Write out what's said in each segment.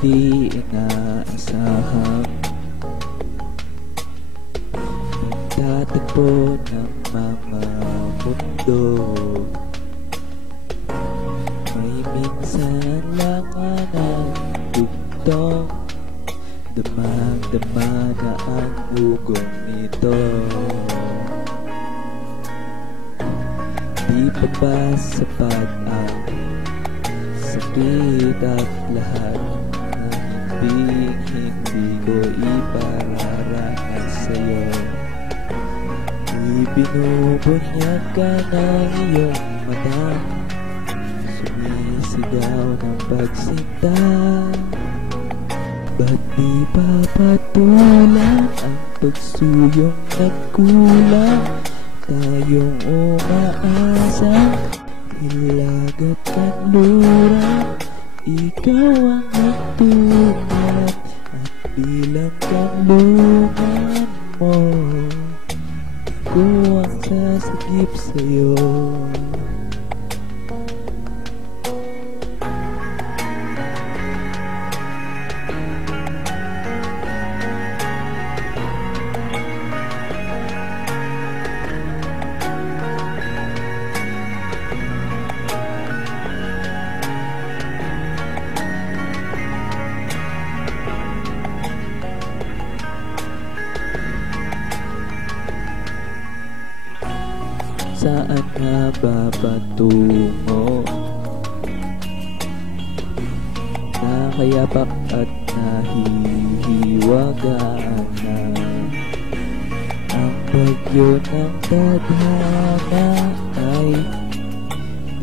di inaasahan. Pagtatagpo ng mga mundo. May minsan lang ang dugtong Damang-dama na ang ugong nito. Di pa ba sapat ang sakit at lahat hindi, hindi ko ipararanas sa'yo Ibinubunyag ka ng iyong mata Sumisigaw ng pagsinta Ba't di pa patulan ang pagsuyong nagkulang Tayong umaasa Hilag at kanluran Ikaw ang nagtungan At kanlungan mo Ko ang sasagip sa'yo Saan nga ba patungo? Nakayapak at nahihiwagaan na Ang bagyo ng tadhana ay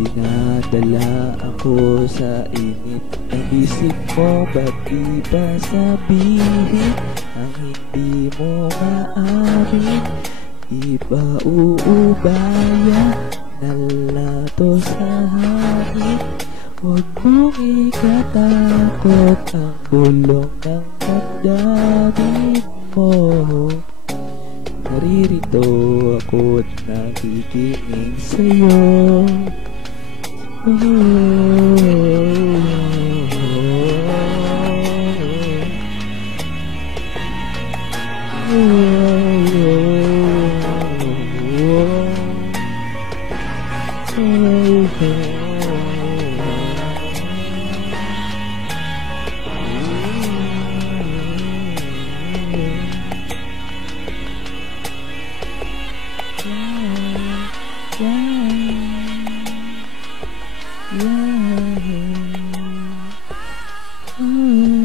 Dinadala ako sa init ng isip mo Ba't di ba sabihin ang hindi mo maamin Iba uubaya Nalato sa hangin. Huwag mong ikatakot Ang bulong ng damdamin mo. Naririto ako't nakikinig sa'yo. Oh, Mm-hmm. mm-hmm. mm-hmm.